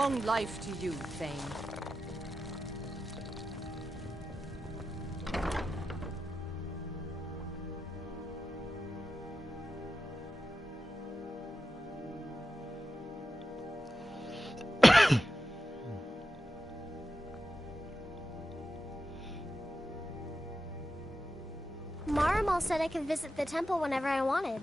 Long life to you, Thane. Marimal said I could visit the temple whenever I wanted.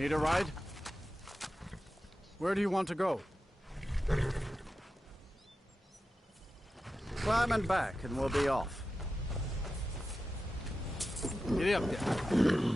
Need a ride? Where do you want to go? Climb and back, and we'll be off. Giddy up there.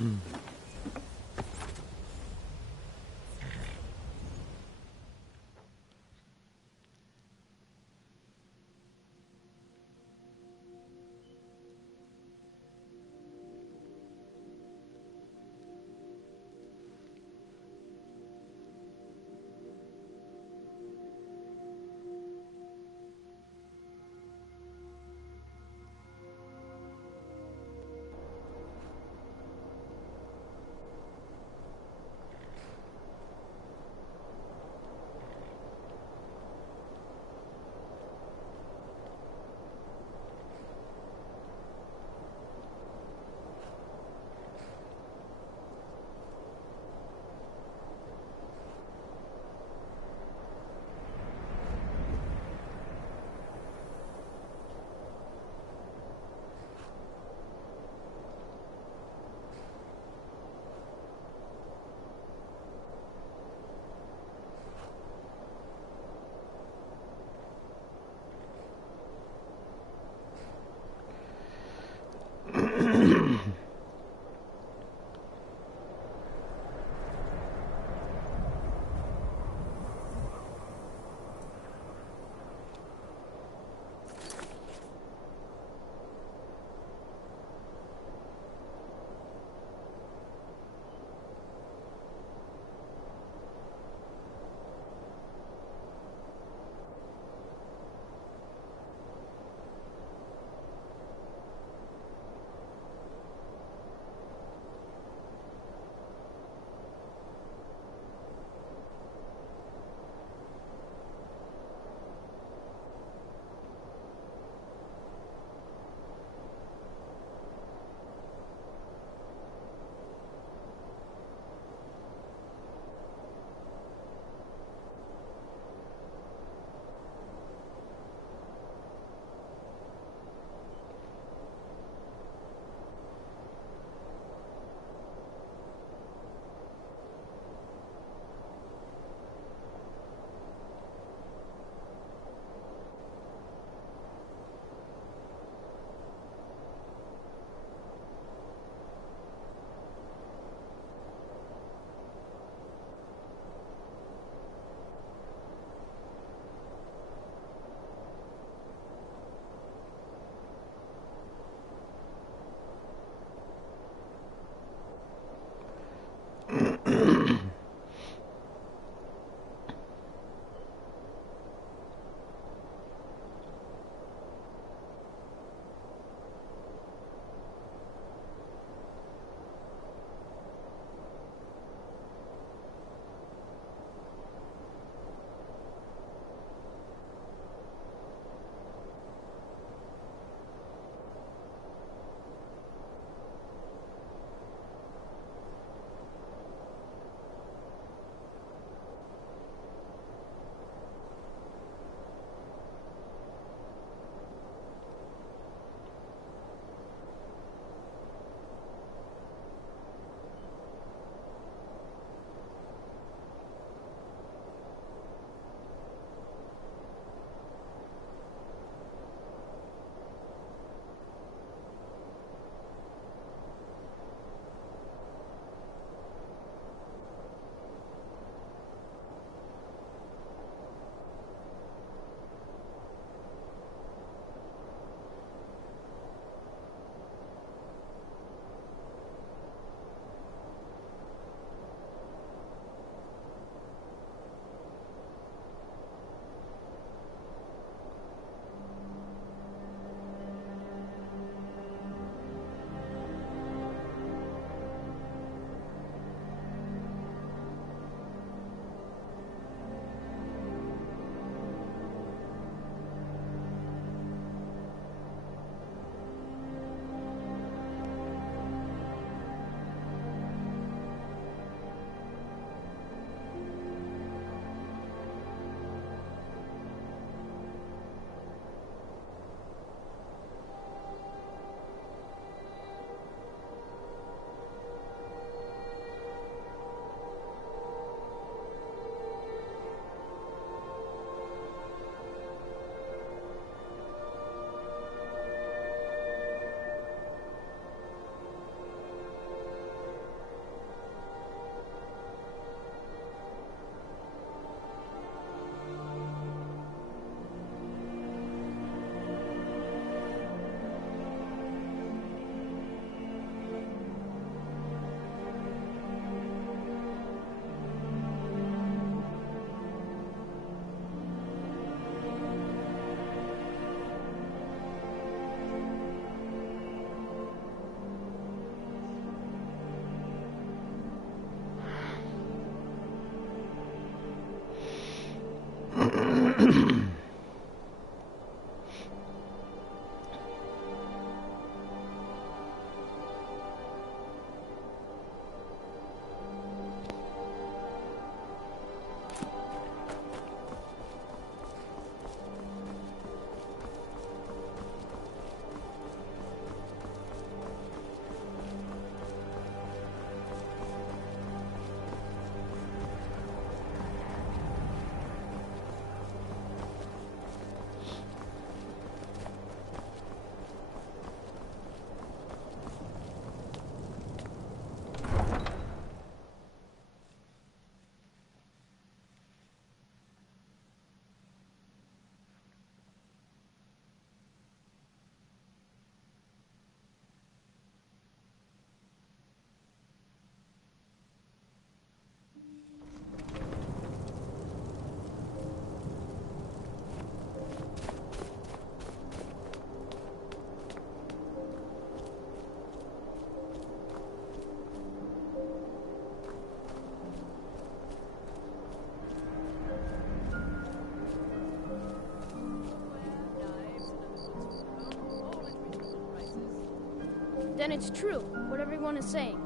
Then it's true, what everyone is saying.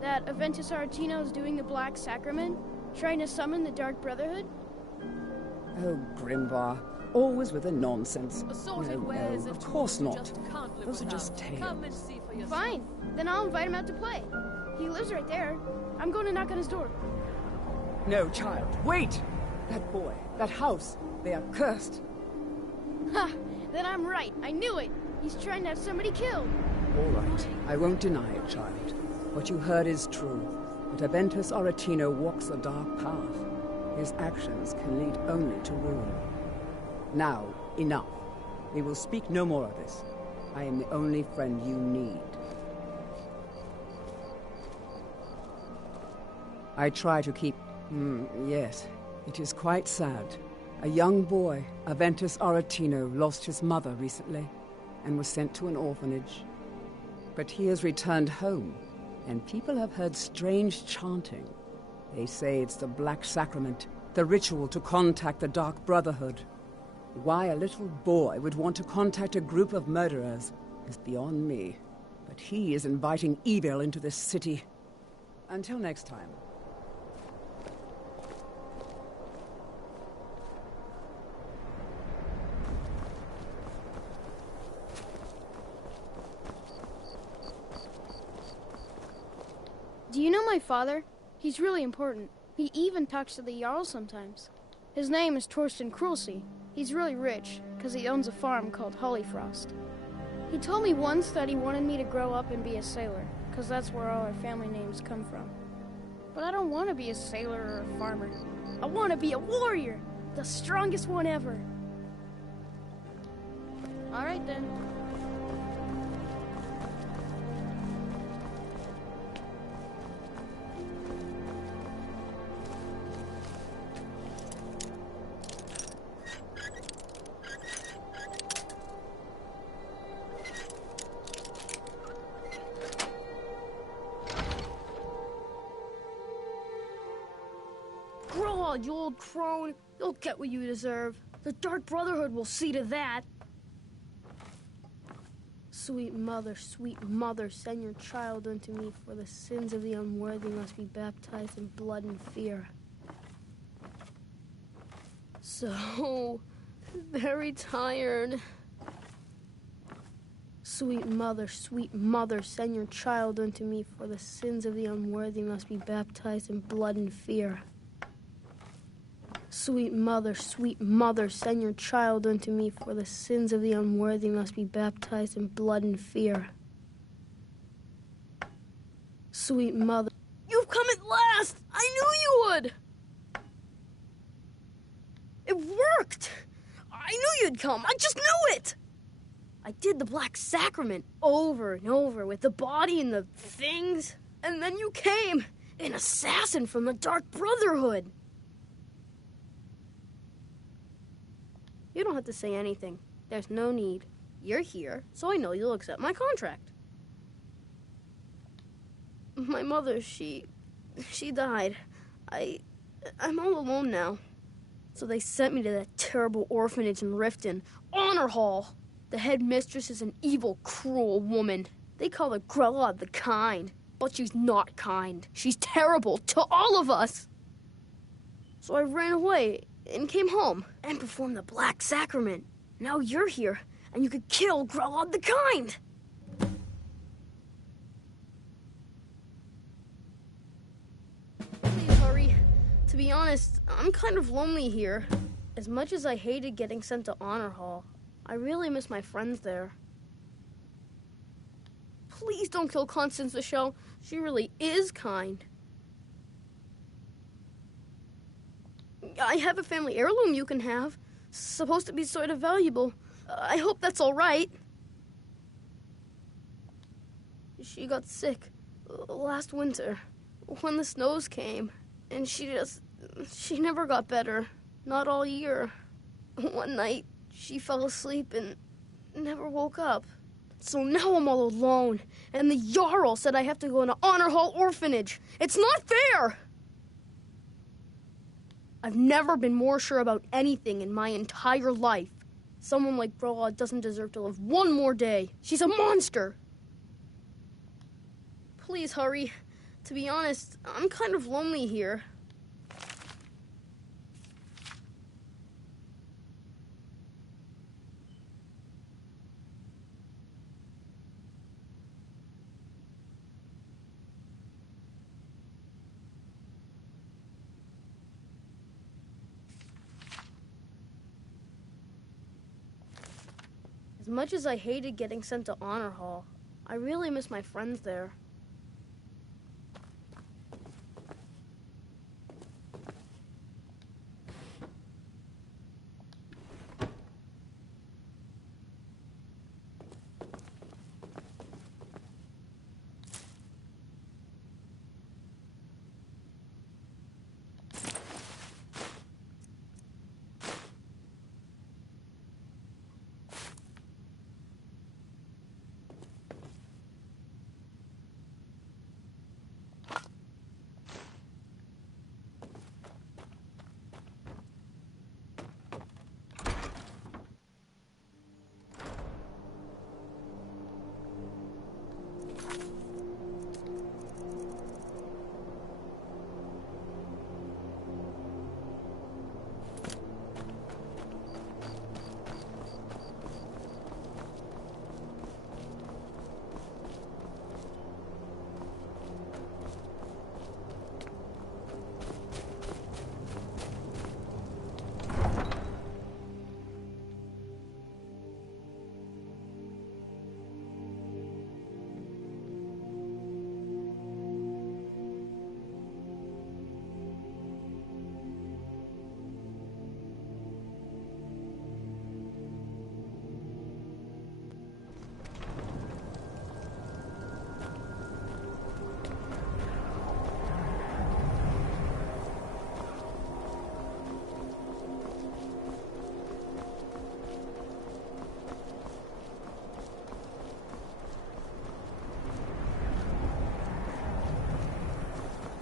That Aventus Aretino is doing the Black Sacrament, trying to summon the Dark Brotherhood? Oh, Grimvar. Always with the nonsense. Assorted No, wares of and course tools you not. just can't live Those are without. just tales. Come and see for yourself. Fine, then I'll invite him out to play. He lives right there. I'm going to knock on his door. No, child, wait! That boy, that house, they are cursed. Ha! Then I'm right. I knew it. He's trying to have somebody killed. All right, I won't deny it, child. What you heard is true. But Aventus Aretino walks a dark path. His actions can lead only to ruin. Now, enough. We will speak no more of this. I am the only friend you need. I try to keep... yes, it is quite sad. A young boy, Aventus Aretino, lost his mother recently and was sent to an orphanage. But he has returned home, and people have heard strange chanting. They say it's the Black Sacrament, the ritual to contact the Dark Brotherhood. Why a little boy would want to contact a group of murderers is beyond me. But he is inviting evil into this city. Until next time. Do you know my father? He's really important. He even talks to the Jarl sometimes. His name is Torsten Krulsey. He's really rich, because he owns a farm called Hollyfrost. He told me once that he wanted me to grow up and be a sailor, because that's where all our family names come from. But I don't want to be a sailor or a farmer. I want to be a warrior, the strongest one ever. All right then. Grow on, you old crone. You'll get what you deserve. The Dark Brotherhood will see to that. Sweet mother, send your child unto me, for the sins of the unworthy must be baptized in blood and fear. So very tired. Sweet mother, send your child unto me, for the sins of the unworthy must be baptized in blood and fear. Sweet mother, send your child unto me, for the sins of the unworthy must be baptized in blood and fear. Sweet mother. You've come at last! I knew you would! It worked! I knew you'd come! I just knew it! I did the Black Sacrament over and over with the body and the things, and then you came, an assassin from the Dark Brotherhood. You don't have to say anything. There's no need. You're here, so I know you'll accept my contract. My mother, she died. I'm all alone now. So they sent me to that terrible orphanage in Riften, Honor Hall. The headmistress is an evil, cruel woman. They call her Grella the Kind, but she's not kind. She's terrible to all of us. So I ran away and came home and performed the Black Sacrament. Now you're here, and you could kill Grella the Kind. Please hurry. To be honest, I'm kind of lonely here. As much as I hated getting sent to Honor Hall, I really miss my friends there. Please don't kill Constance the Shell. She really is kind. I have a family heirloom you can have. Supposed to be sort of valuable. I hope that's all right. She got sick last winter when the snows came, and she never got better. Not all year. One night, she fell asleep and never woke up. So now I'm all alone, and the Jarl said I have to go into Honor Hall Orphanage. It's not fair! I've never been more sure about anything in my entire life. Someone like Grella doesn't deserve to live one more day. She's a monster. Please hurry. To be honest, I'm kind of lonely here. As much as I hated getting sent to Honor Hall, I really miss my friends there.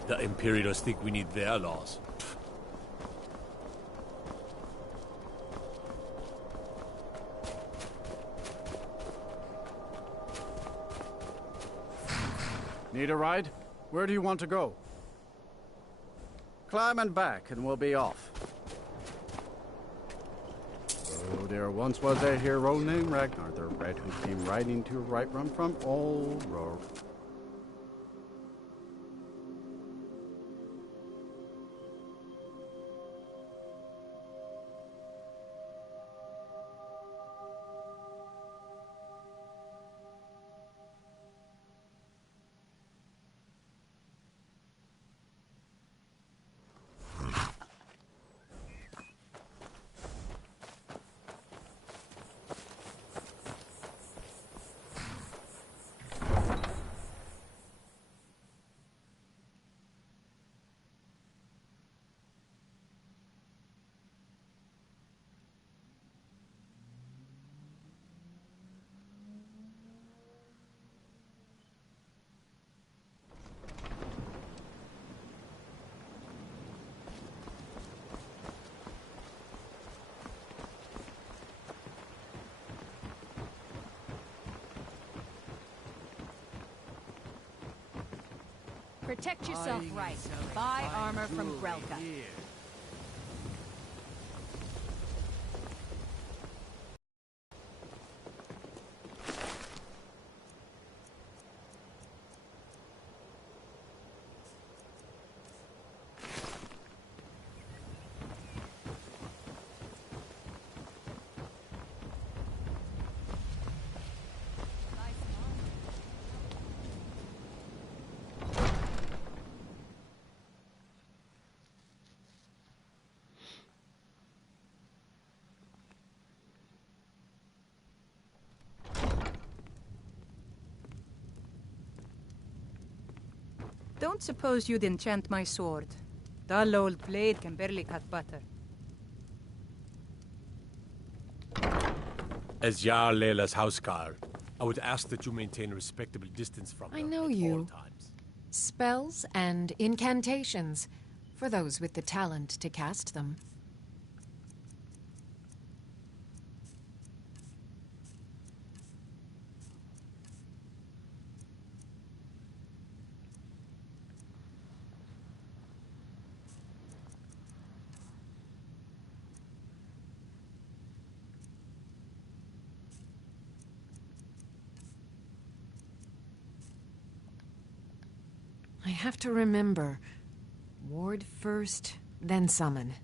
The Imperials think we need their laws. Need a ride? Where do you want to go? Climb and back, and we'll be off. Oh, there once was a hero named Ragnar the Red who came riding to Whiterun from old Roar. Protect yourself right. Buy armor from Grelka. Don't suppose you'd enchant my sword. Dull old blade can barely cut butter. As Jarl Layla's houseguard, I would ask that you maintain a respectable distance from her I know at you. all times. Spells and incantations, for those with the talent to cast them. have to remember. Ward first, then summon.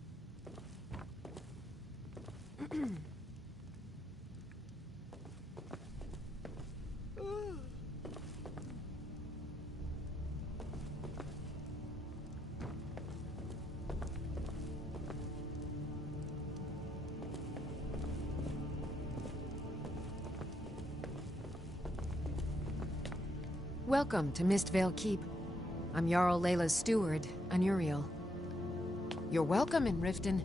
Welcome to Mistvale Keep. I'm Jarl Layla's steward, Anuriel. You're welcome in Riften,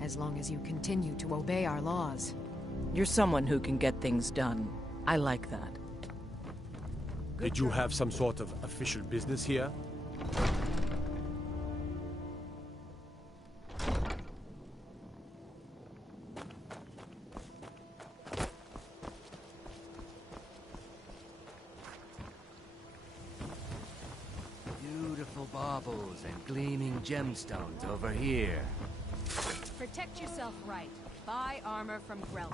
as long as you continue to obey our laws. You're someone who can get things done. I like that. Did you have some sort of official business here? Beautiful baubles and gleaming gemstones over here. Protect yourself right. Buy armor from Grell.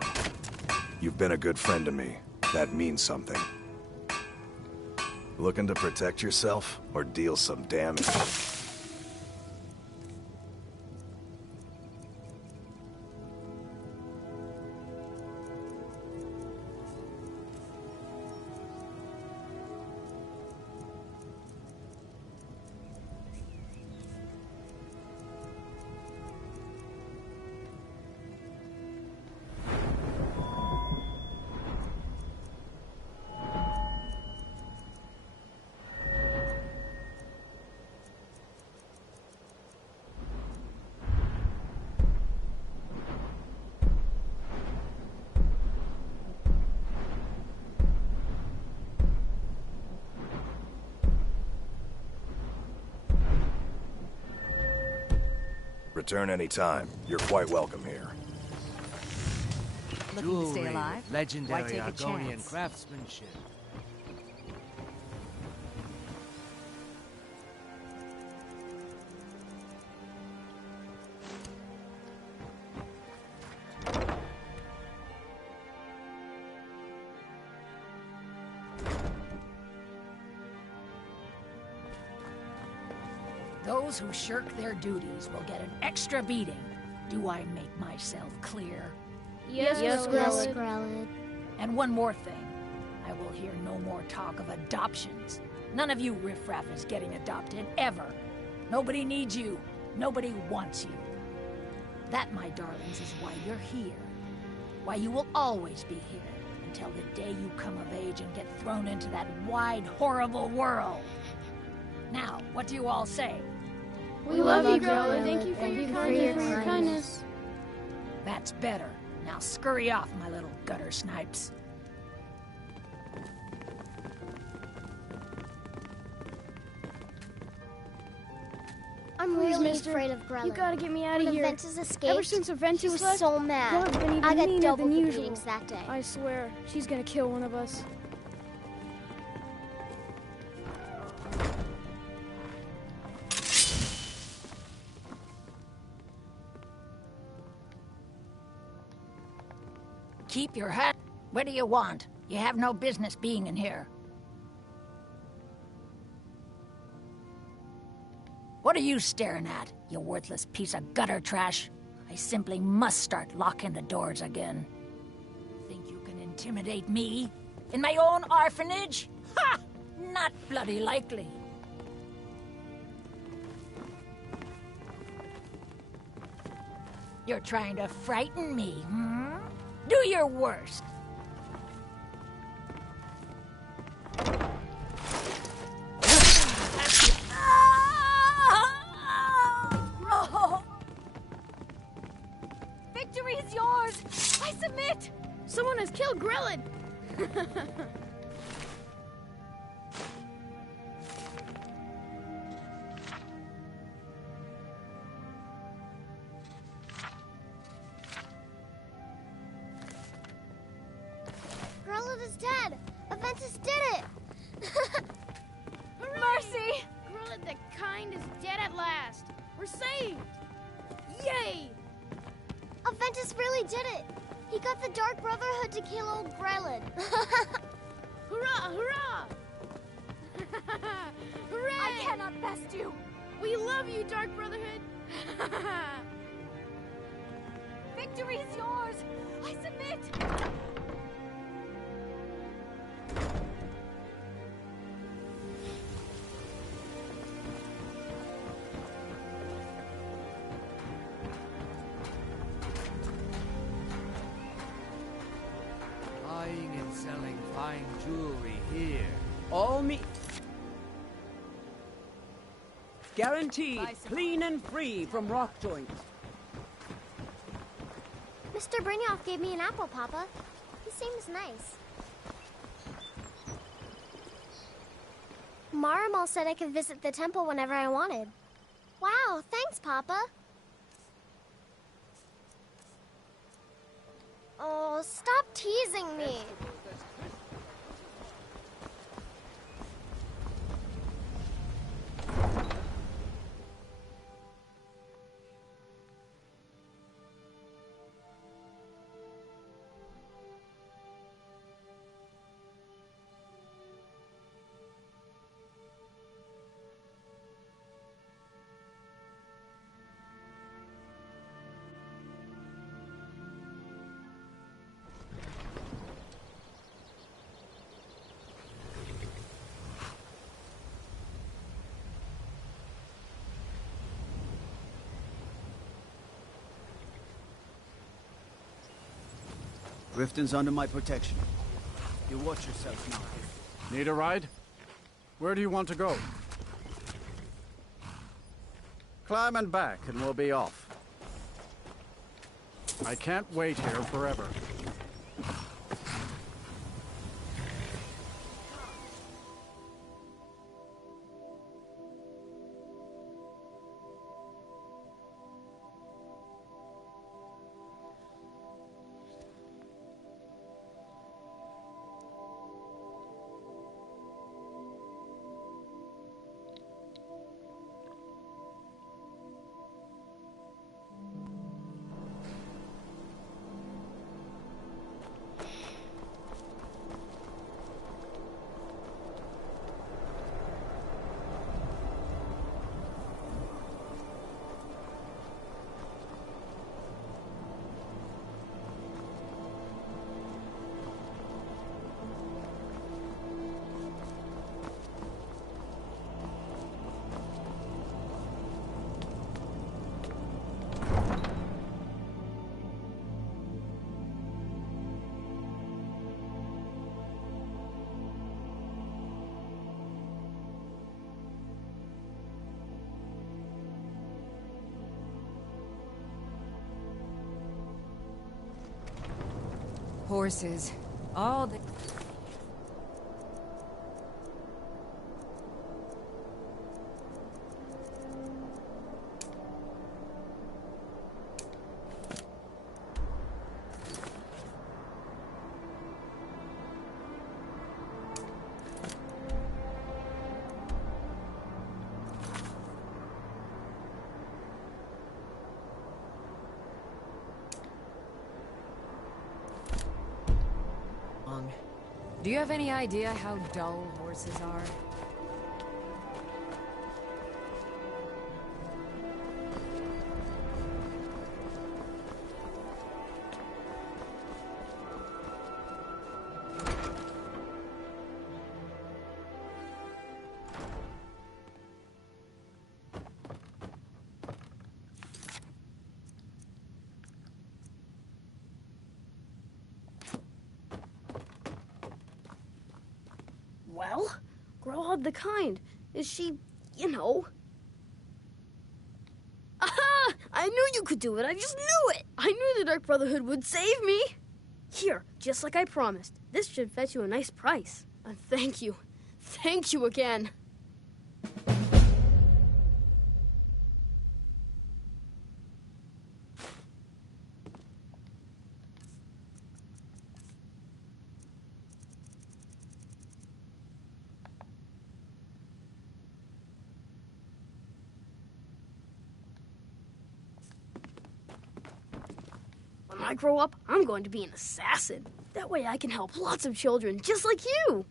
You've been a good friend to me. That means something. Looking to protect yourself or deal some damage? Return anytime. You're quite welcome here. Looking to stay alive? Why Legendary take a Argonian chance? craftsmanship. Those who shirk their duties will get an extra beating. Do I make myself clear? Yes, Grellid. And one more thing. I will hear no more talk of adoptions. None of you riffraff is getting adopted, ever. Nobody needs you. Nobody wants you. That, my darlings, is why you're here. Why you will always be here, until the day you come of age and get thrown into that wide, horrible world. Now, what do you all say? We love you, Grella. Thank you for your kindness. That's better. Now scurry off, my little gutter snipes. I'm Please, really mister. afraid of Grella. You gotta get me out of When here. Aventus escaped, Ever since Aventus she was left, so mad. God's been even I got meaner double than the usual. beatings that day. I swear, she's gonna kill one of us. Keep your hat. What do you want? You have no business being in here. What are you staring at, you worthless piece of gutter trash? I simply must start locking the doors again. Think you can intimidate me? In my own orphanage? Ha! Not bloody likely. You're trying to frighten me, hmm? Do your worst. Victory is yours! I submit! Someone has killed Grellin! Grellin is dead! Aventus did it! Mercy! Grellin the Kind is dead at last! We're saved! Yay! Aventus really did it! He got the Dark Brotherhood to kill old Grellin. Hurrah! Hurrah! Hooray! I cannot love you, Dark Brotherhood. Victory is yours! I submit! Buying and selling fine jewelry here. All me. Guaranteed clean and free from rock joints. Mr. Brynjolf gave me an apple, Papa. He seems nice. Marimal said I could visit the temple whenever I wanted. Wow, thanks, Papa. Oh, stop teasing me. Riften's under my protection. You watch yourself now. Need a ride? Where do you want to go? Climb and back, and we'll be off. I can't wait here forever. Horses. All the... Do you have any idea how dull horses are? Well, Growlhub the Kind. Is she, you know... Aha! I knew you could do it. I just knew it. I knew the Dark Brotherhood would save me. Here, just like I promised. This should fetch you a nice price. And thank you. Thank you again. When I grow up, I'm going to be an assassin. That way I can help lots of children just like you.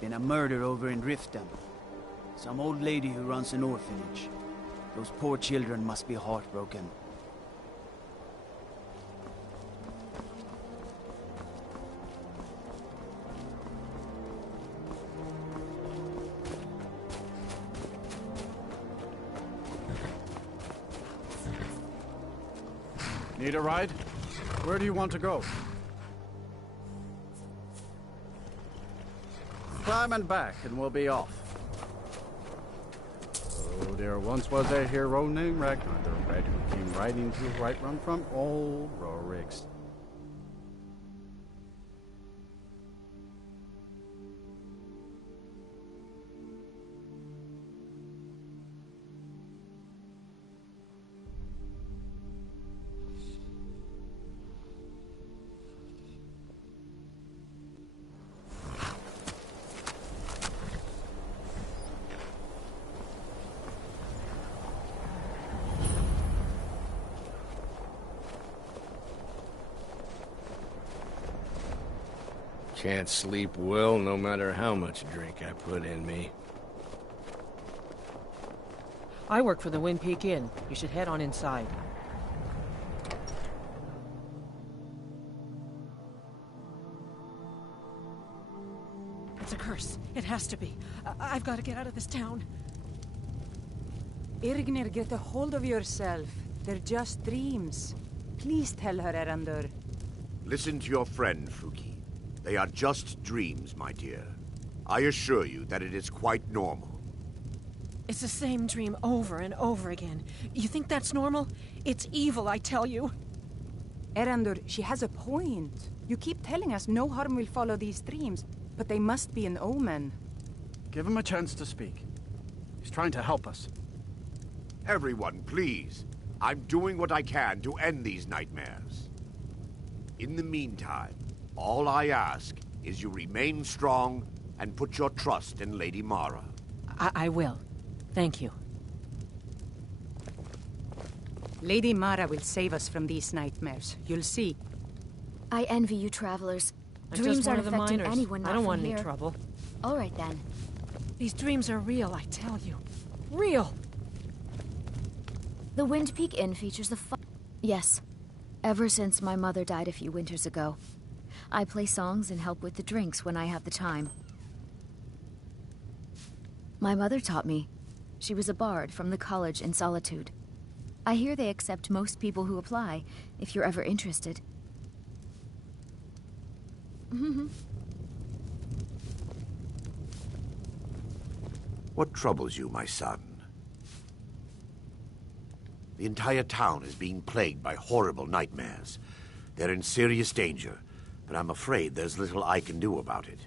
Been a murder over in Riften. Some old lady who runs an orphanage. Those poor children must be heartbroken. Need a ride? Where do you want to go? Climb and back, and we'll be off. Oh, there once was a hero named Ragnar the Red who came riding to a right run from old Rorik's. Can't sleep well no matter how much drink I put in me. I work for the Wind Peak Inn. You should head on inside. It's a curse. It has to be. I've got to get out of this town. Irgnir, get a hold of yourself. They're just dreams. Please tell her, Erandur. Listen to your friend, Fuki. They are just dreams, my dear. I assure you that it is quite normal. It's the same dream over and over again. You think that's normal? It's evil, I tell you. Erandur, she has a point. You keep telling us no harm will follow these dreams, but they must be an omen. Give him a chance to speak. He's trying to help us. Everyone, please. I'm doing what I can to end these nightmares. In the meantime, all I ask is you remain strong and put your trust in Lady Mara. I will. Thank you. Lady Mara will save us from these nightmares. You'll see. I envy you travelers. I'm Dreams just one aren't of the affecting miners. anyone not I don't from want here. any trouble. All right then. These dreams are real, I tell you. Real! The Wind Peak Inn features the Yes. Ever since my mother died a few winters ago. I play songs and help with the drinks when I have the time. My mother taught me. She was a bard from the college in Solitude. I hear they accept most people who apply, if you're ever interested. What troubles you, my son? The entire town is being plagued by horrible nightmares. They're in serious danger, but I'm afraid there's little I can do about it.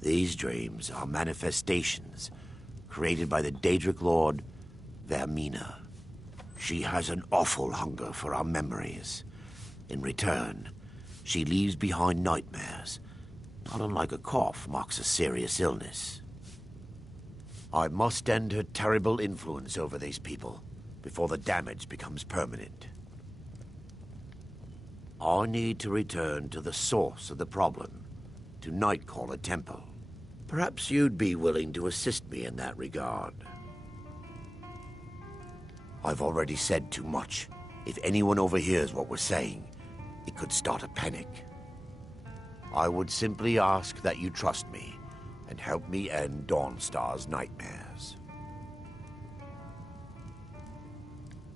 These dreams are manifestations created by the Daedric Lord, Vermina. She has an awful hunger for our memories. In return, she leaves behind nightmares, not unlike a cough marks a serious illness. I must end her terrible influence over these people before the damage becomes permanent. I need to return to the source of the problem, to Nightcaller Temple. Perhaps you'd be willing to assist me in that regard. I've already said too much. If anyone overhears what we're saying, it could start a panic. I would simply ask that you trust me and help me end Dawnstar's nightmares.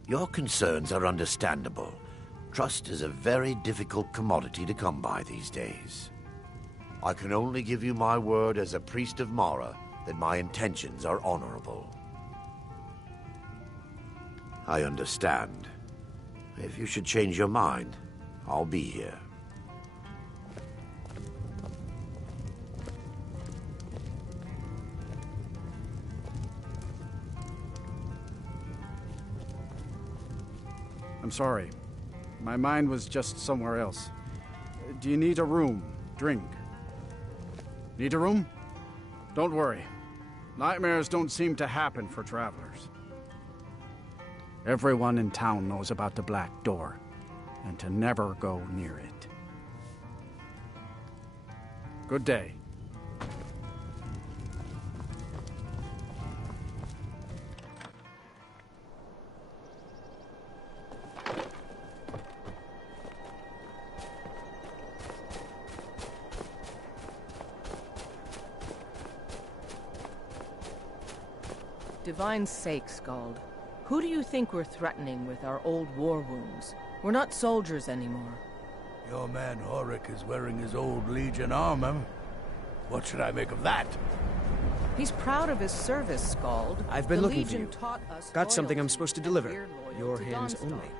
Your concerns are understandable. Trust is a very difficult commodity to come by these days. I can only give you my word as a priest of Mara that my intentions are honorable. I understand. If you should change your mind, I'll be here. I'm sorry. My mind was just somewhere else. Do you need a room? Drink? Need a room? Don't worry. Nightmares don't seem to happen for travelers. Everyone in town knows about the Black Door, and to never go near it. Good day. Divine's sake, Skald. Who do you think we're threatening with our old war wounds? We're not soldiers anymore. Your man Horik is wearing his old Legion armor. What should I make of that? He's proud of his service, Skald. I've been The looking for Legion you. taught us Got something I'm loyalty supposed to and deliver. we're loyal Your to hands Dawnstar. only.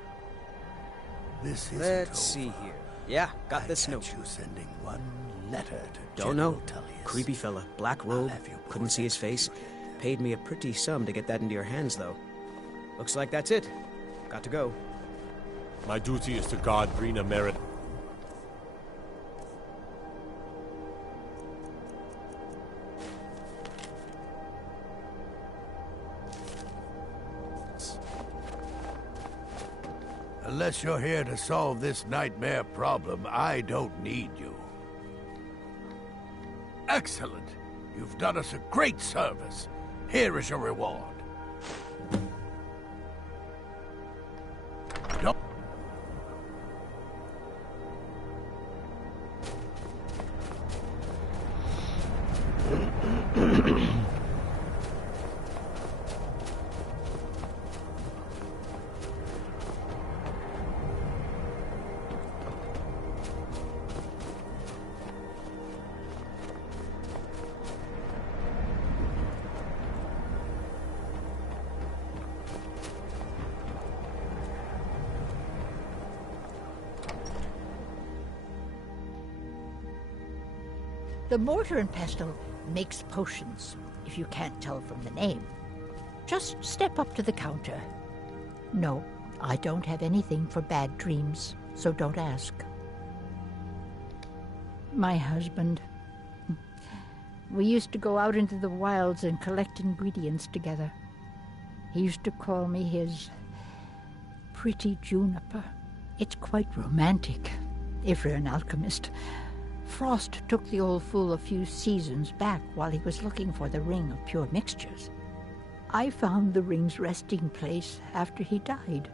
This is Let's see here. Yeah, got this note. You sending one letter to Don't know. General Tullius. Creepy fella. Black robe. Couldn't see his face. Paid me a pretty sum to get that into your hands, though. Looks like that's it. Got to go. My duty is to guard Brina Merritt. Unless you're here to solve this nightmare problem, I don't need you. Excellent. You've done us a great service. Here is your reward. Don't... The mortar and pestle makes potions, if you can't tell from the name. Just step up to the counter. No, I don't have anything for bad dreams, so don't ask. My husband. We used to go out into the wilds and collect ingredients together. He used to call me his pretty juniper. It's quite romantic, if you're an alchemist. Frost took the old fool a few seasons back while he was looking for the ring of pure mixtures. I found the ring's resting place after he died,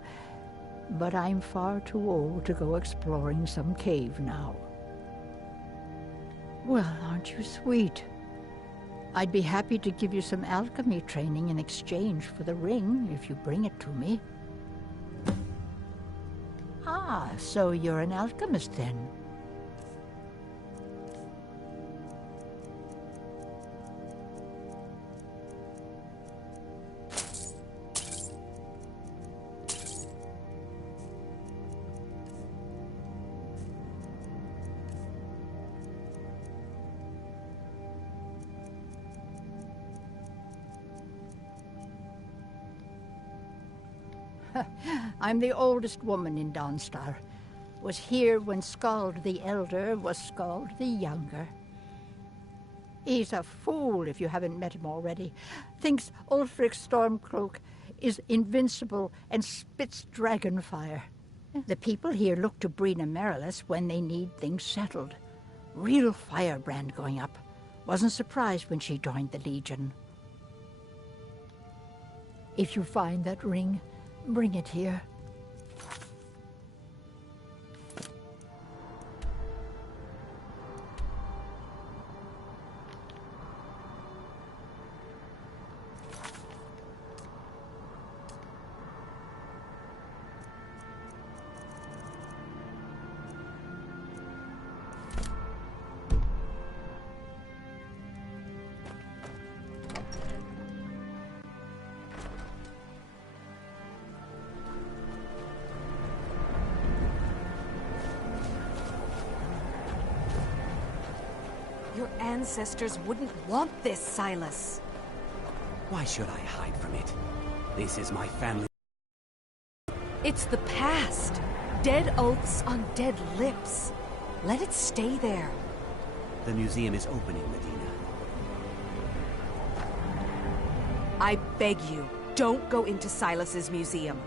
but I'm far too old to go exploring some cave now. Well, aren't you sweet? I'd be happy to give you some alchemy training in exchange for the ring if you bring it to me. Ah, so you're an alchemist then? I'm the oldest woman in Dawnstar. Was here when Skald the Elder was Skald the Younger. He's a fool if you haven't met him already. Thinks Ulfric Stormcloak is invincible and spits dragon fire. The people here look to Brina Merrillis when they need things settled. Real firebrand going up. Wasn't surprised when she joined the Legion. If you find that ring, bring it here. Your ancestors wouldn't want this, Silas. Why should I hide from it? This is my family. It's the past. Dead oaths on dead lips. Let it stay there. The museum is opening, Medina. I beg you, don't go into Silas's museum.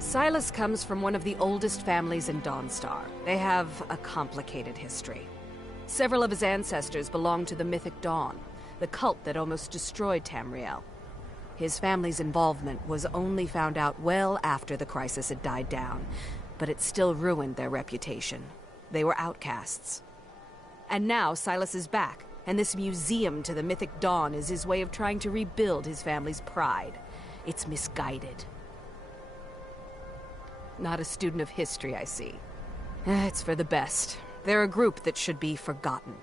Silas comes from one of the oldest families in Dawnstar. They have a complicated history. Several of his ancestors belonged to the Mythic Dawn, the cult that almost destroyed Tamriel. His family's involvement was only found out well after the crisis had died down, but it still ruined their reputation. They were outcasts. And now Silas is back, and this museum to the Mythic Dawn is his way of trying to rebuild his family's pride. It's misguided. Not a student of history, I see. It's for the best. They're a group that should be forgotten.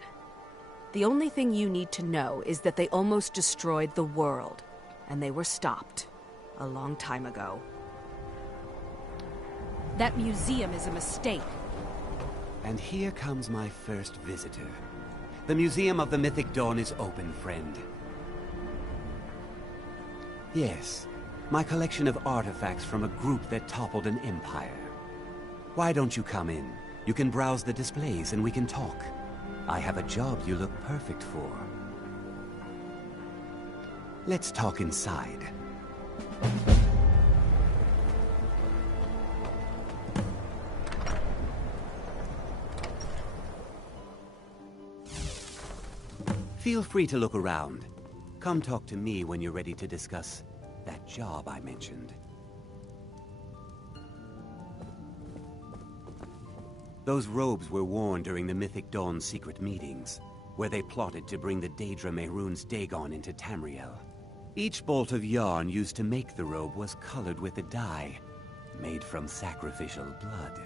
The only thing you need to know is that they almost destroyed the world, and they were stopped a long time ago. That museum is a mistake. And here comes my first visitor. The Museum of the Mythic Dawn is open, friend. Yes, my collection of artifacts from a group that toppled an empire. Why don't you come in? You can browse the displays and we can talk. I have a job you look perfect for. Let's talk inside. Feel free to look around. Come talk to me when you're ready to discuss that job I mentioned. Those robes were worn during the Mythic Dawn's secret meetings, where they plotted to bring the Daedra Mehrunes Dagon into Tamriel. Each bolt of yarn used to make the robe was colored with a dye made from sacrificial blood.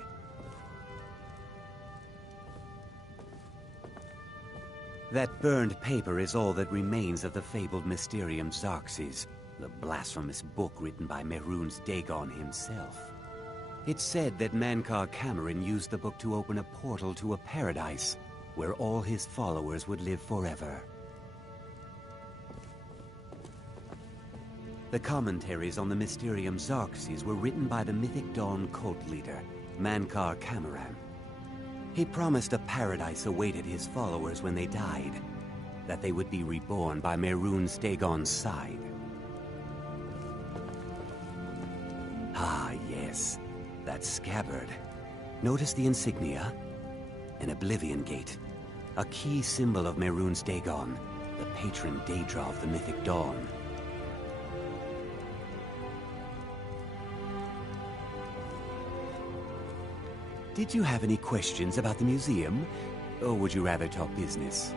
That burned paper is all that remains of the fabled Mysterium Xarxes, the blasphemous book written by Mehrunes Dagon himself. It's said that Mankar Cameron used the book to open a portal to a paradise where all his followers would live forever. The commentaries on the Mysterium Xarxes were written by the Mythic Dawn cult leader, Mankar Cameron. He promised a paradise awaited his followers when they died, that they would be reborn by Mehrunes Dagon's side. Ah, yes, that scabbard. Notice the insignia? An Oblivion Gate, a key symbol of Mehrunes Dagon, the patron Daedra of the Mythic Dawn. Did you have any questions about the museum, or would you rather talk business?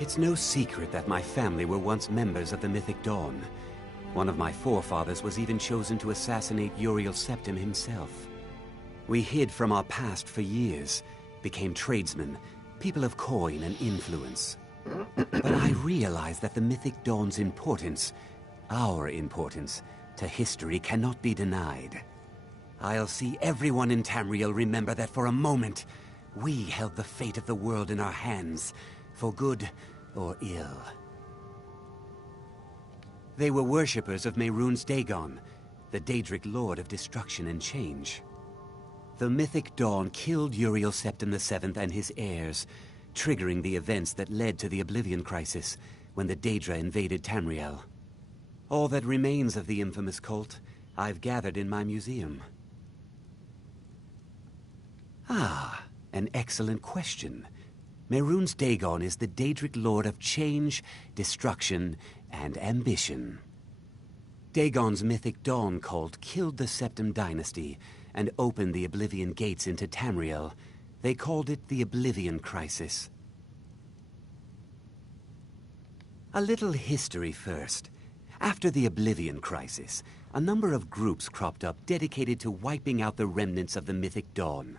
It's no secret that my family were once members of the Mythic Dawn. One of my forefathers was even chosen to assassinate Uriel Septim himself. We hid from our past for years, became tradesmen, people of coin and influence. But I realized that the Mythic Dawn's importance, our importance, to history cannot be denied. I'll see everyone in Tamriel remember that for a moment, we held the fate of the world in our hands, for good or ill. They were worshippers of Mehrunes Dagon, the Daedric Lord of Destruction and Change. The Mythic Dawn killed Uriel Septim VII and his heirs, triggering the events that led to the Oblivion Crisis when the Daedra invaded Tamriel. All that remains of the infamous cult, I've gathered in my museum. Ah, an excellent question. Mehrunes Dagon is the Daedric Lord of Change, Destruction, and Ambition. Dagon's Mythic Dawn cult killed the Septim dynasty and opened the Oblivion Gates into Tamriel. They called it the Oblivion Crisis. A little history first. After the Oblivion Crisis, a number of groups cropped up dedicated to wiping out the remnants of the Mythic Dawn.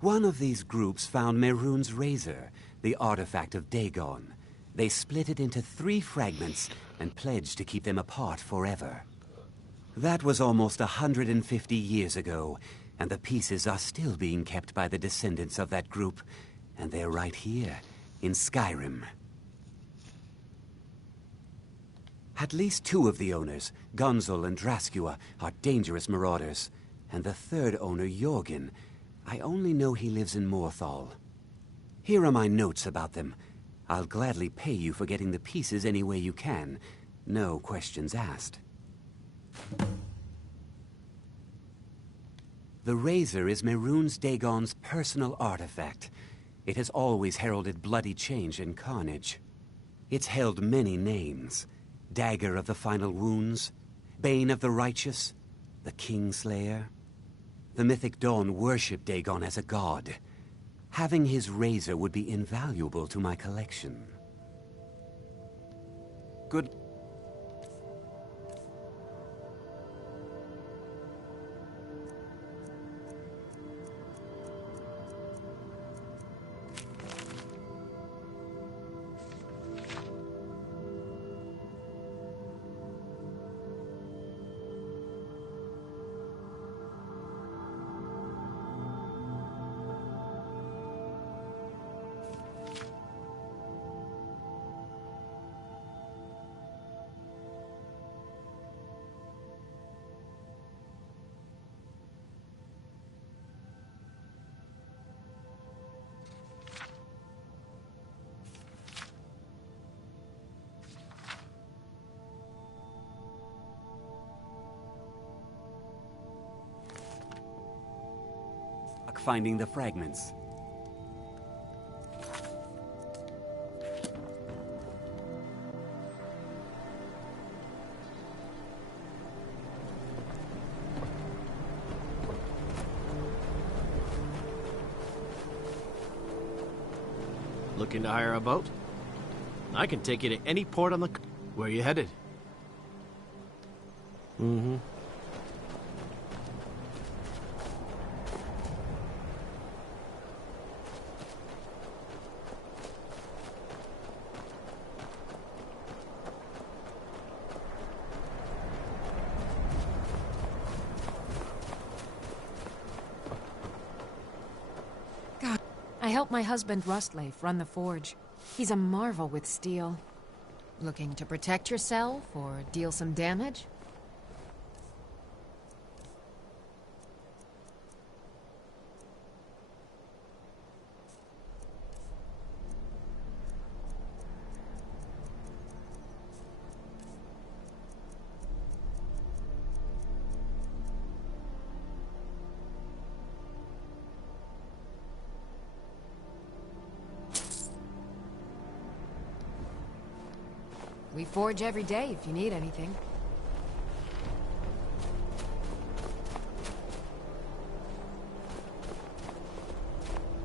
One of these groups found Mehrunes' razor, the artifact of Dagon. They split it into 3 fragments and pledged to keep them apart forever. That was almost 150 years ago, and the pieces are still being kept by the descendants of that group, and they're right here, in Skyrim. At least 2 of the owners, Gunzel and Draskua, are dangerous marauders, and the 3rd owner, Jorgen, I only know he lives in Morthal. Here are my notes about them. I'll gladly pay you for getting the pieces any way you can. No questions asked. The razor is Mehrunes Dagon's personal artifact. It has always heralded bloody change and carnage. It's held many names. Dagger of the Final Wounds, Bane of the Righteous, the Kingslayer. The Mythic Dawn worship Dagon as a god. Having his razor would be invaluable to my collection. Good. Finding the fragments. Looking to hire a boat? I can take you to any port on the... Where you headed? Mm-hmm. I helped my husband Rustleif run the forge. He's a marvel with steel. Looking to protect yourself or deal some damage? We forge every day if you need anything.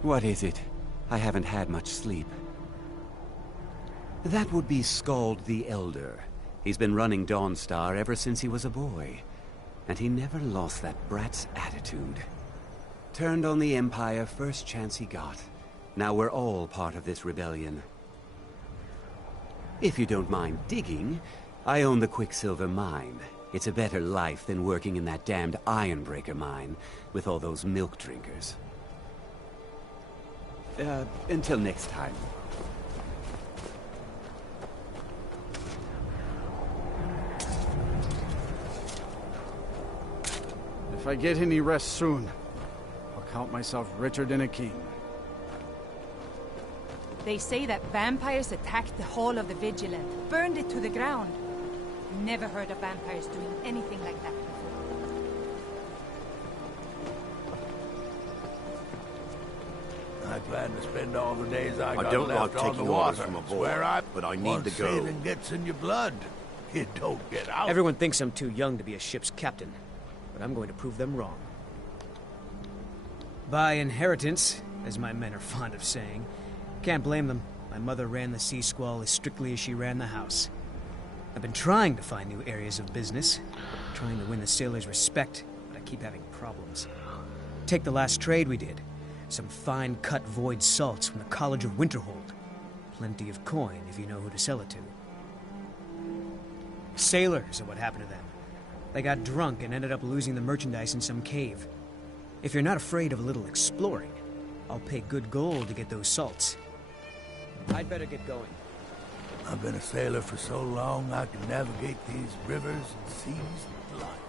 What is it? I haven't had much sleep. That would be Skald the Elder. He's been running Dawnstar ever since he was a boy. And he never lost that brat's attitude. Turned on the Empire first chance he got. Now we're all part of this rebellion. If you don't mind digging, I own the Quicksilver Mine. It's a better life than working in that damned Ironbreaker mine with all those milk drinkers. Until next time. If I get any rest soon, I'll count myself richer than a king. They say that vampires attacked the Hall of the Vigilant, burned it to the ground. Never heard of vampires doing anything like that before. I plan to spend all the days I got don't left like on the taking orders water. from a boy, Where I but I need once to go. sailing gets in your blood. It don't get out. Everyone thinks I'm too young to be a ship's captain, but I'm going to prove them wrong. By inheritance, as my men are fond of saying. Can't blame them. My mother ran the Sea Squall as strictly as she ran the house. I've been trying to find new areas of business, trying to win the sailors' respect, but I keep having problems. Take the last trade we did. Some fine cut void salts from the College of Winterhold. Plenty of coin if you know who to sell it to. Sailors are what happened to them. They got drunk and ended up losing the merchandise in some cave. If you're not afraid of a little exploring, I'll pay good gold to get those salts. I'd better get going. I've been a sailor for so long, I can navigate these rivers and seas blind.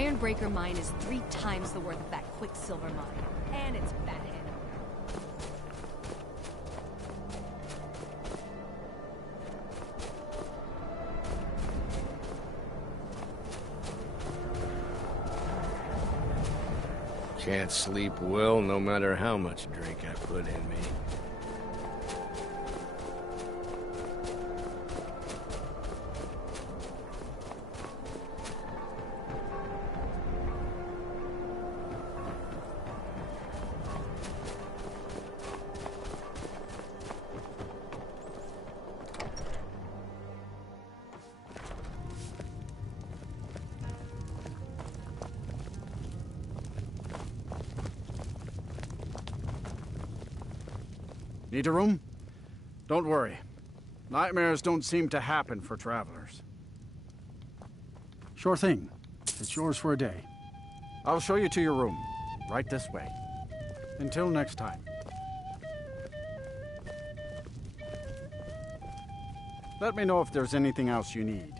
Ironbreaker mine is 3 times the worth of that Quicksilver mine. And it's fathead. Can't sleep well no matter how much drink I put in me. Need a room? Don't worry. Nightmares don't seem to happen for travelers. Sure thing. It's yours for a day. I'll show you to your room. Right this way. Until next time. Let me know if there's anything else you need.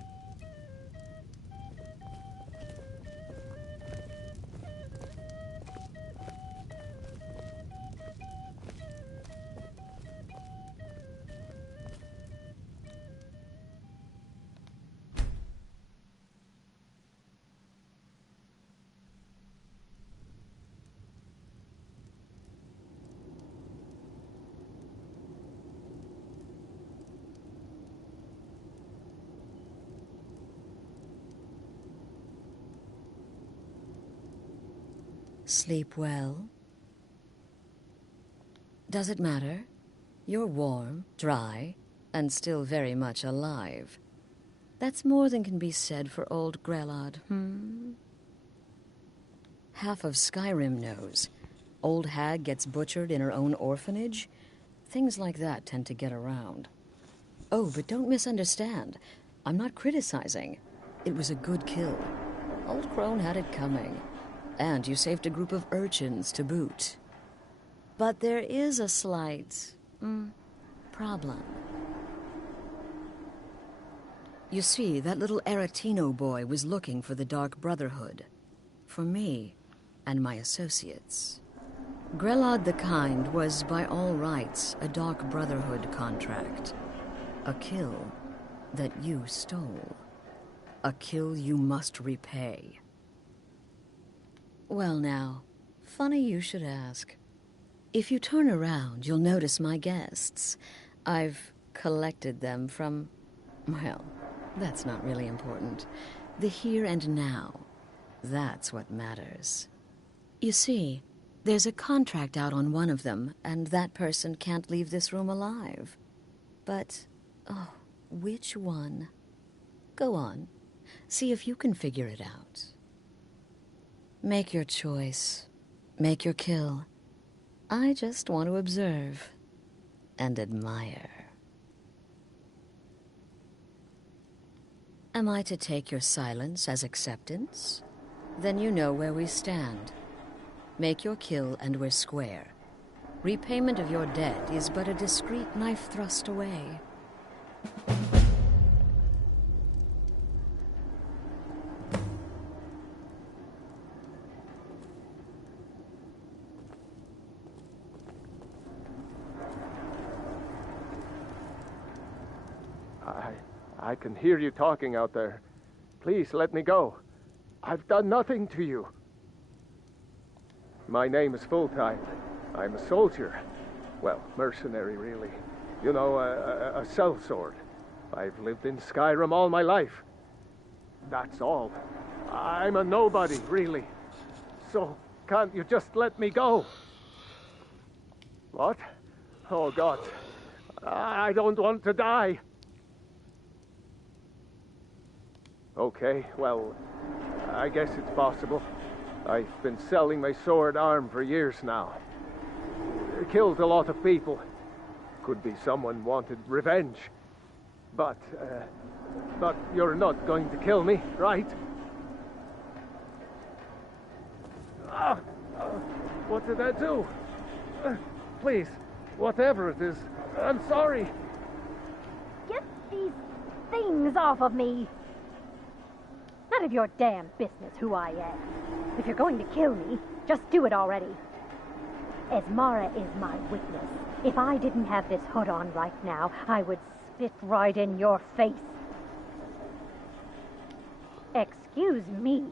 Sleep well? Does it matter? You're warm, dry, and still very much alive. That's more than can be said for old Grelod, Half of Skyrim knows. Old hag gets butchered in her own orphanage. Things like that tend to get around. Oh, but don't misunderstand. I'm not criticizing. It was a good kill. Old Crone had it coming. And you saved a group of urchins to boot. But there is a slight, problem. You see, that little Aretino boy was looking for the Dark Brotherhood. For me and my associates. Grelod the Kind was, by all rights, a Dark Brotherhood contract. A kill that you stole. A kill you must repay. Well now, funny you should ask. If you turn around, you'll notice my guests. I've collected them from, well, that's not really important. The here and now, that's what matters. You see, there's a contract out on one of them, and that person can't leave this room alive. But, oh, which one? Go on, see if you can figure it out. Make your choice. Make your kill. I just want to observe and admire. Am I to take your silence as acceptance? Then you know where we stand. Make your kill and we're square. Repayment of your debt is but a discreet knife thrust away. I can hear you talking out there. Please let me go. I've done nothing to you. My name is Fulltime. I'm a soldier. Well, mercenary, really. You know, a sellsword. I've lived in Skyrim all my life. That's all. I'm a nobody, really. So, can't you just let me go? What? Oh, God. I don't want to die. Okay, well, I guess it's possible. I've been selling my sword arm for years now. Killed a lot of people. Could be someone wanted revenge. But you're not going to kill me, right? What did I do? Please, whatever it is, I'm sorry. Get these things off of me. None of your damn business who I am. If you're going to kill me, just do it already. Esmara is my witness. If I didn't have this hood on right now, I would spit right in your face. Excuse me.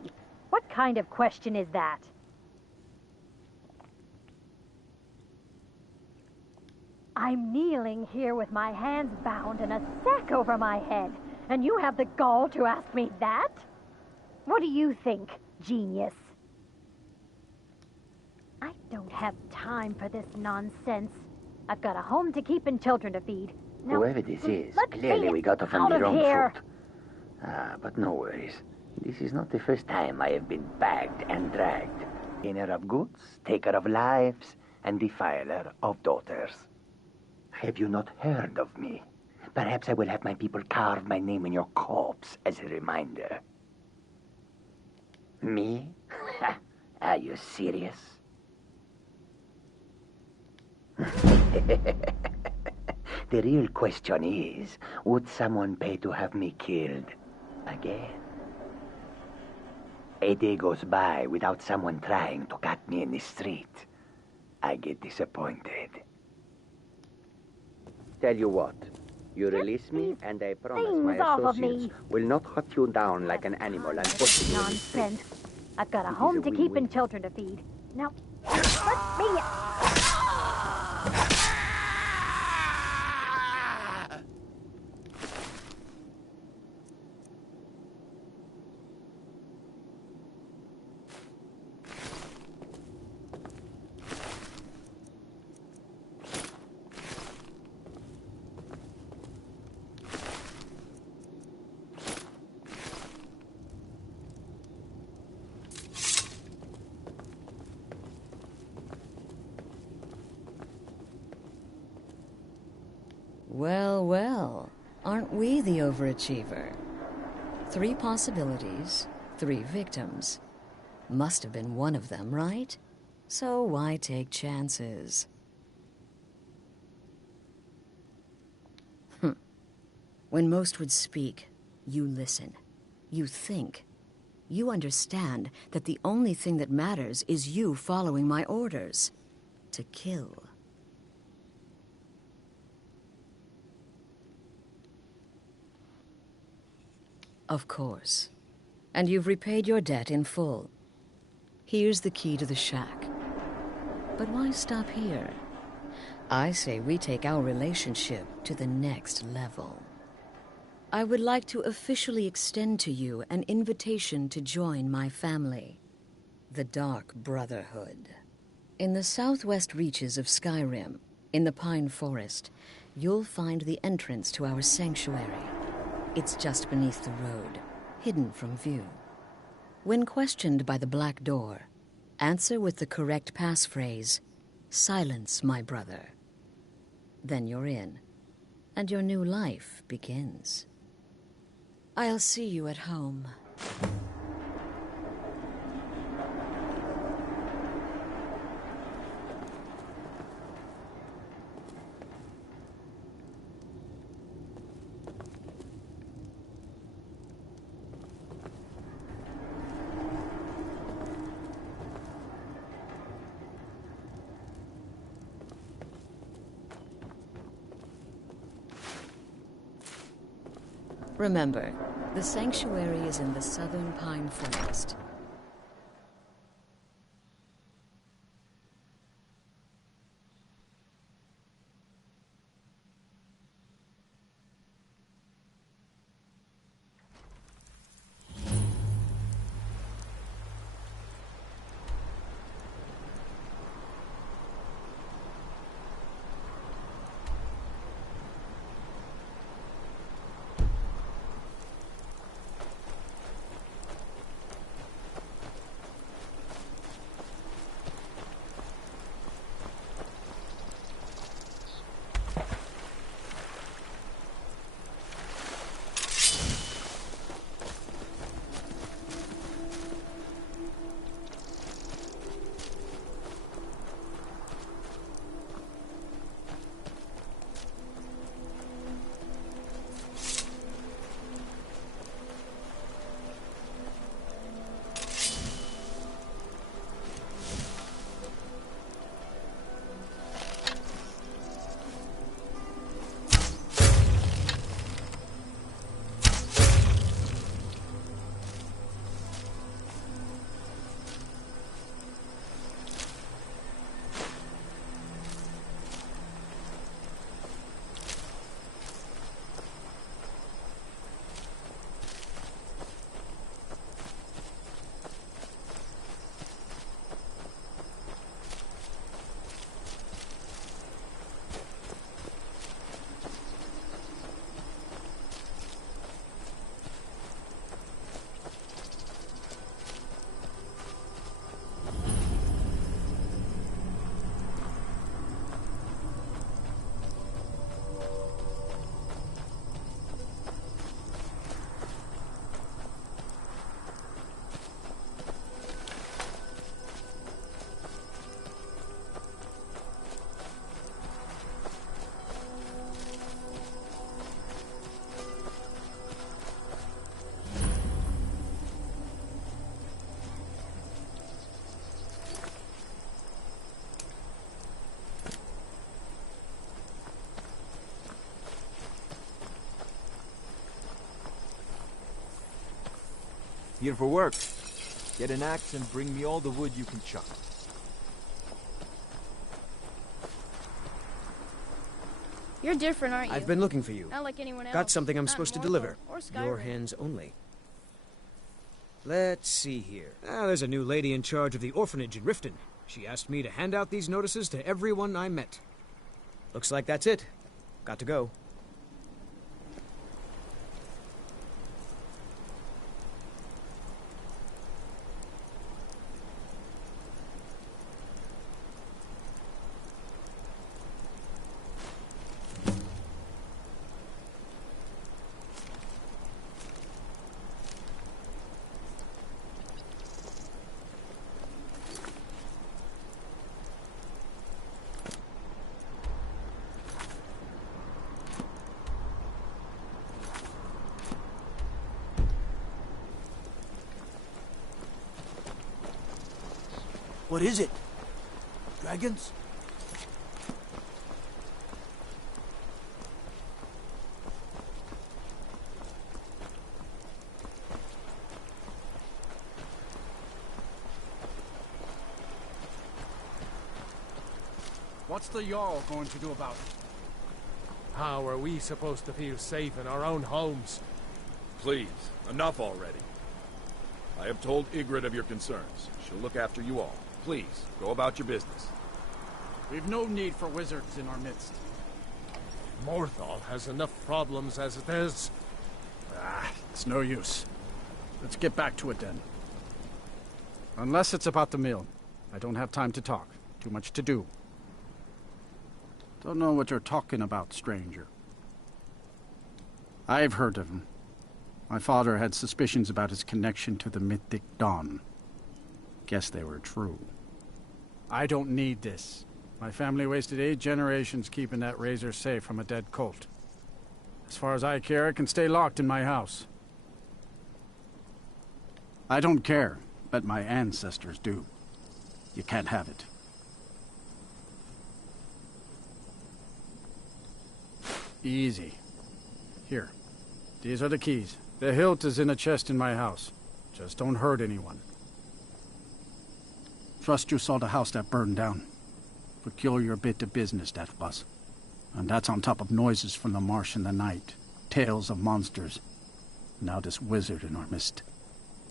What kind of question is that? I'm kneeling here with my hands bound and a sack over my head, and you have the gall to ask me that? What do you think, genius? I don't have time for this nonsense. I've got a home to keep and children to feed. Now, whoever this is, let clearly me we got off on out the of wrong here. foot. But no worries. This is not the first time I have been bagged and dragged. Gainer of goods, taker of lives, and defiler of daughters. Have you not heard of me? Perhaps I will have my people carve my name in your corpse as a reminder. Me? Are you serious? The real question is, would someone pay to have me killed again? A day goes by without someone trying to cut me in the street. I get disappointed. Tell you what, you release me and I promise my things off of associates me. will not hunt you down like an animal and put you in the street. Nonsense. I've got a It is home a to keep win-win. and children to feed. Now, let me... Well, well, aren't we the overachiever? 3 possibilities, 3 victims. Must have been one of them, right? So why take chances? When most would speak, you listen. You think. You understand that the only thing that matters is you following my orders. To kill. Of course. And you've repaid your debt in full. Here's the key to the shack. But why stop here? I say we take our relationship to the next level. I would like to officially extend to you an invitation to join my family, the Dark Brotherhood. In the southwest reaches of Skyrim, in the Pine Forest, you'll find the entrance to our sanctuary. It's just beneath the road, hidden from view. When questioned by the Black Door, answer with the correct passphrase, "Silence, my brother." Then you're in, and your new life begins. I'll see you at home. Remember, the sanctuary is in the southern Pine Forest. Here for work. Get an axe and bring me all the wood you can chop. You're different, aren't you? I've been looking for you. Not like anyone else. Got something I'm Not supposed to in deliver. Mordor or Skyrim. Your hands only. Let's see here. There's a new lady in charge of the orphanage in Riften. She asked me to hand out these notices to everyone I met. Looks like that's it. Got to go. What is it? Dragons? What's the Jarl going to do about it? How are we supposed to feel safe in our own homes? Please, enough already. I have told Ygritte of your concerns. She'll look after you all. Please, go about your business. We've no need for wizards in our midst. Morthal has enough problems as it is. It's no use. Let's get back to it then. Unless it's about the mill. I don't have time to talk. Too much to do. Don't know what you're talking about, stranger. I've heard of him. My father had suspicions about his connection to the Mythic Dawn. Guess they were true. I don't need this. My family wasted 8 generations keeping that razor safe from a dead cult. As far as I care, it can stay locked in my house. I don't care, but my ancestors do. You can't have it. Easy. Here. These are the keys. The hilt is in a chest in my house. Just don't hurt anyone. Trust you saw the house that burned down. Peculiar bit of business, that was. And that's on top of noises from the marsh in the night. Tales of monsters. Now this wizard in our midst.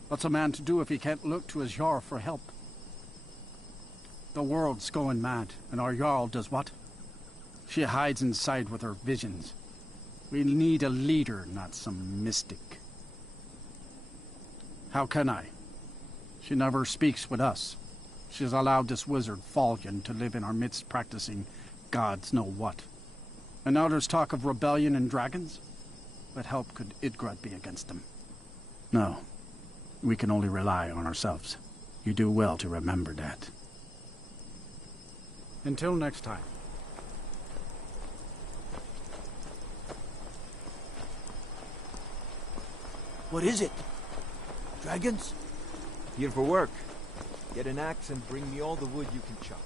What's a man to do if he can't look to his Jarl for help? The world's going mad, and our Jarl does what? She hides inside with her visions. We need a leader, not some mystic. How can I? She never speaks with us. She's allowed this wizard, Fallion, to live in our midst practicing gods know what. And now there's talk of rebellion and dragons? What help could Ygritte be against them? No. We can only rely on ourselves. You do well to remember that. Until next time. What is it? Dragons? Here for work. Get an axe and bring me all the wood you can chop.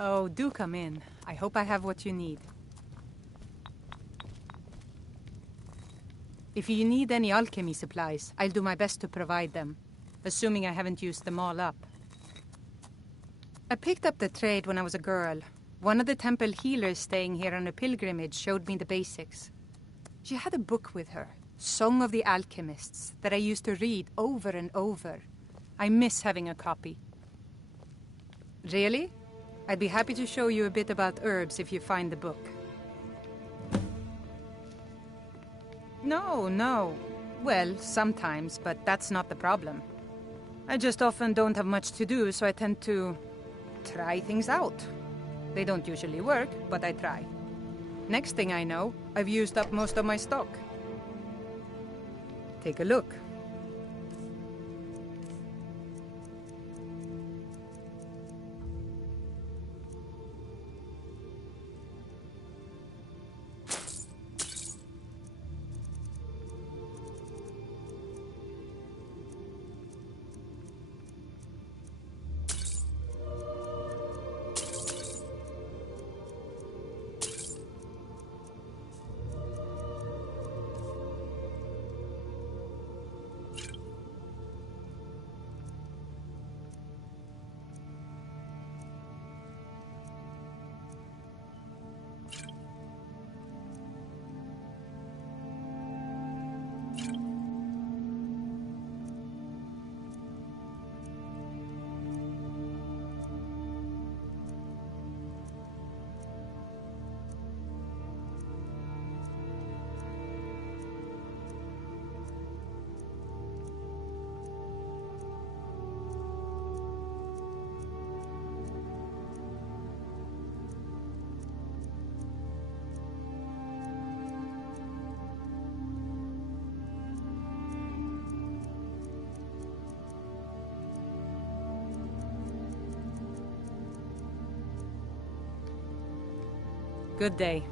Oh, do come in. I hope I have what you need. If you need any alchemy supplies, I'll do my best to provide them, assuming I haven't used them all up. I picked up the trade when I was a girl. One of the temple healers staying here on a pilgrimage showed me the basics. She had a book with her, Song of the Alchemists, that I used to read over and over. I miss having a copy. Really? I'd be happy to show you a bit about herbs if you find the book. No. Well, sometimes, but that's not the problem. I just often don't have much to do, so I tend to try things out. They don't usually work, but I try. Next thing I know, I've used up most of my stock. Take a look. Good day.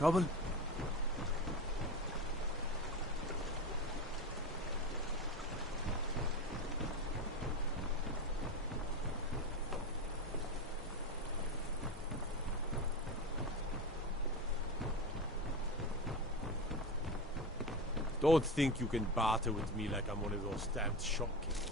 Trouble? Don't think you can barter with me like I'm one of those stamped shopkeepers.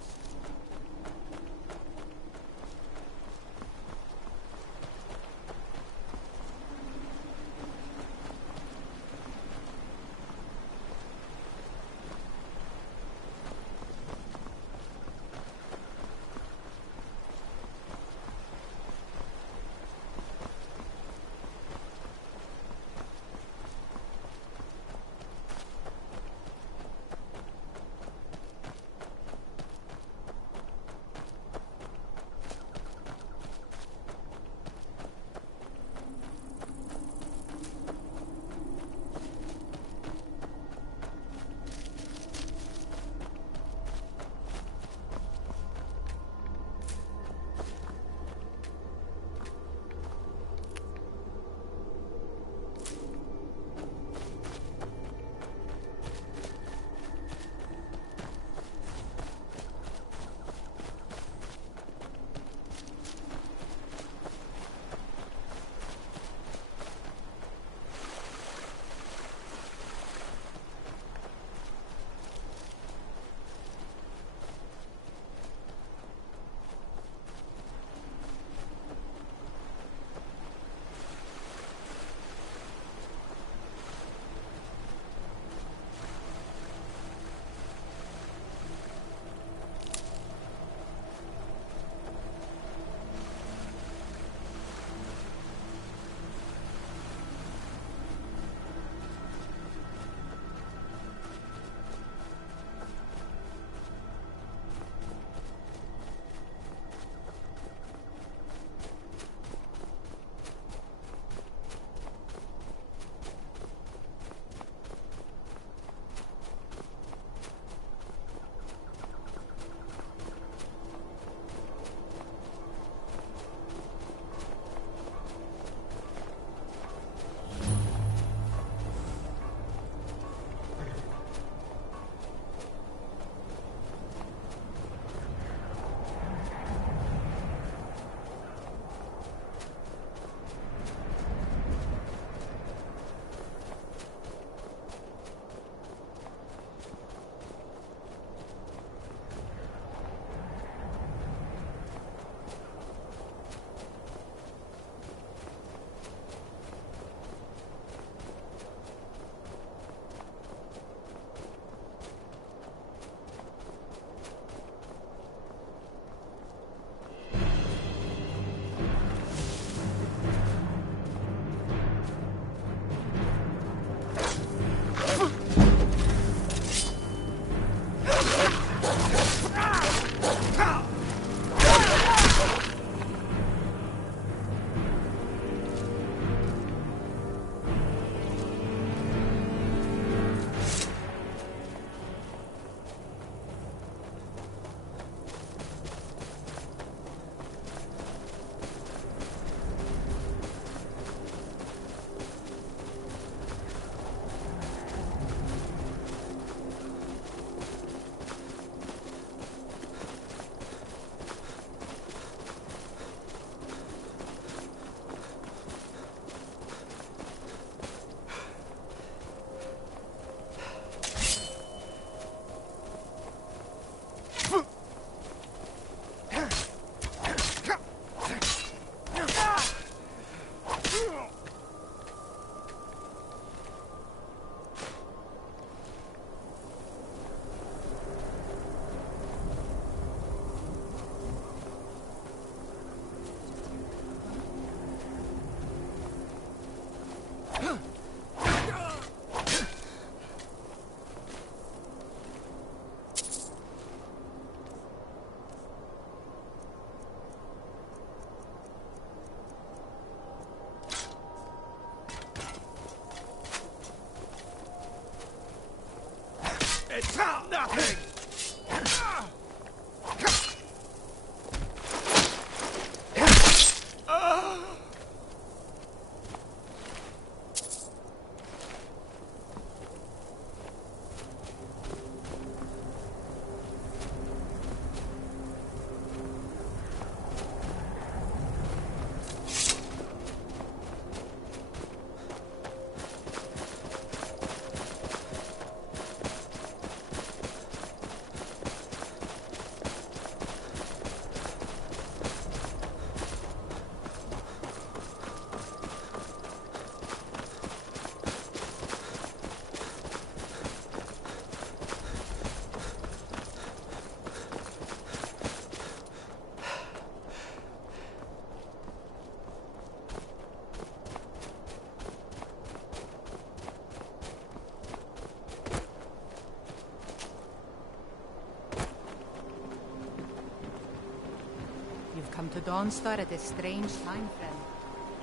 You've come to Dawnstar at a strange time, friend.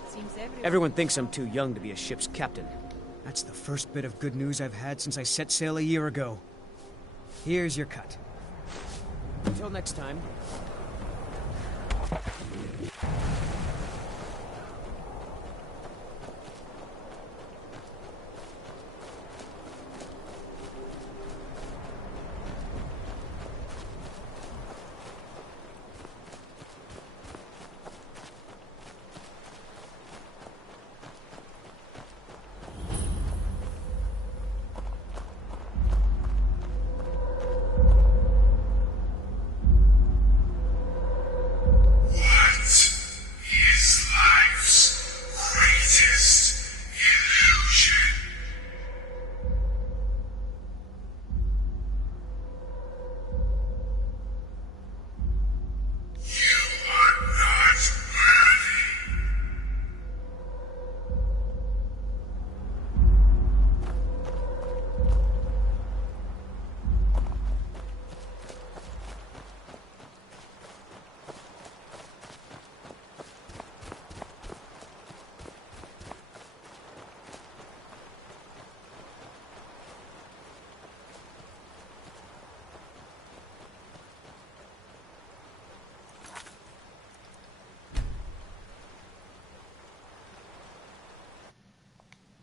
Seems Everyone thinks I'm too young to be a ship's captain. That's the first bit of good news I've had since I set sail a year ago. Here's your cut. Until next time,